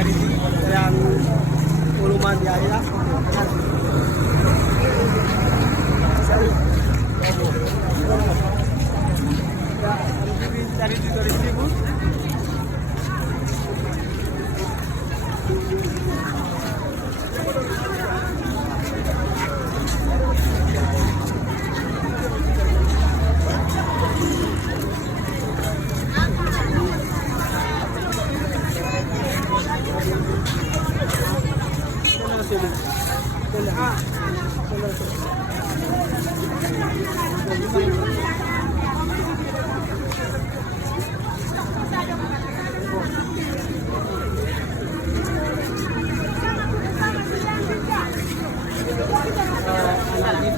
cari yang volume di area. Cari di 2.000.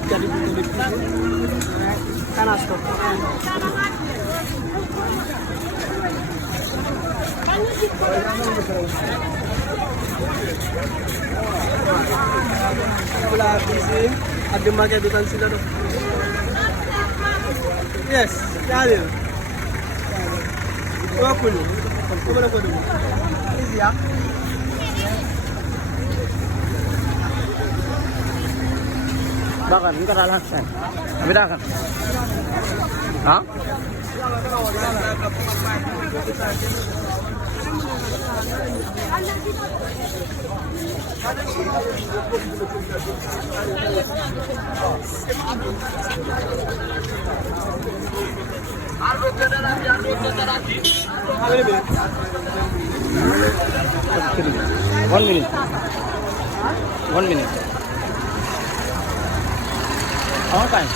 Jadi panas tuh. Sebelah sini ada makan dutan sila tuh. Yes, ada. Dua puluh. Berapa puluh? Ini ya. Bakal, ini kan alasan. Bedakan. Hah? One minute. 1 minute. How time?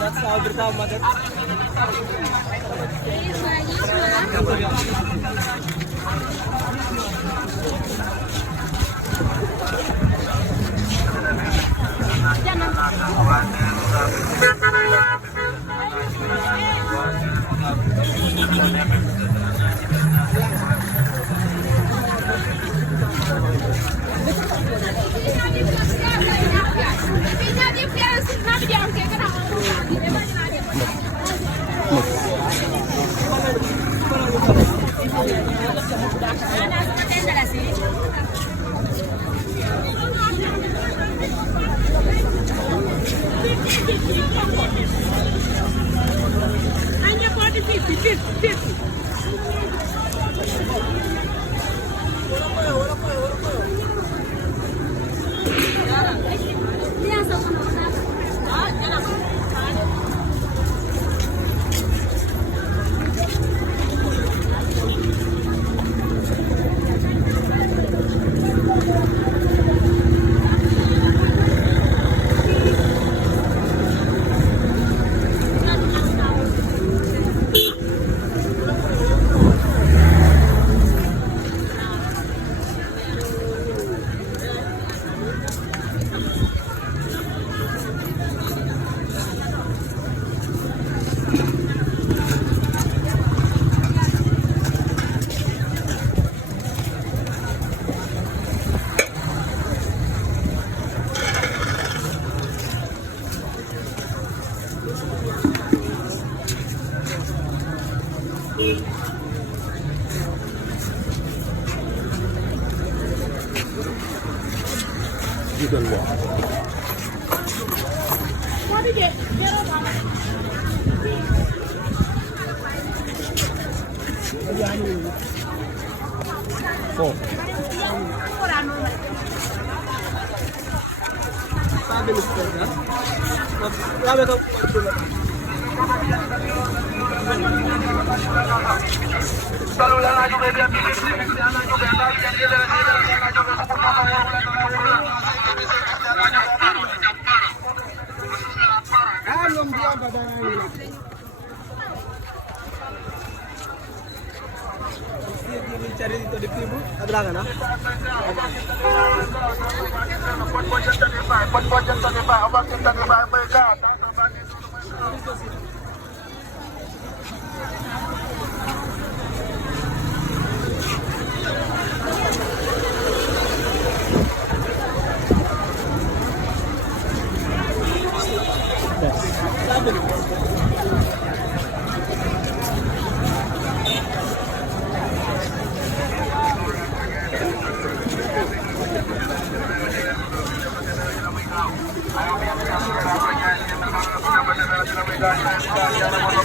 That's how bertahu madet. Hanya 50. Juga luar. Oh. Sabi ni Sir, ha? Grabe ka po. Cari dito di Pibu, adrangan ha? Double.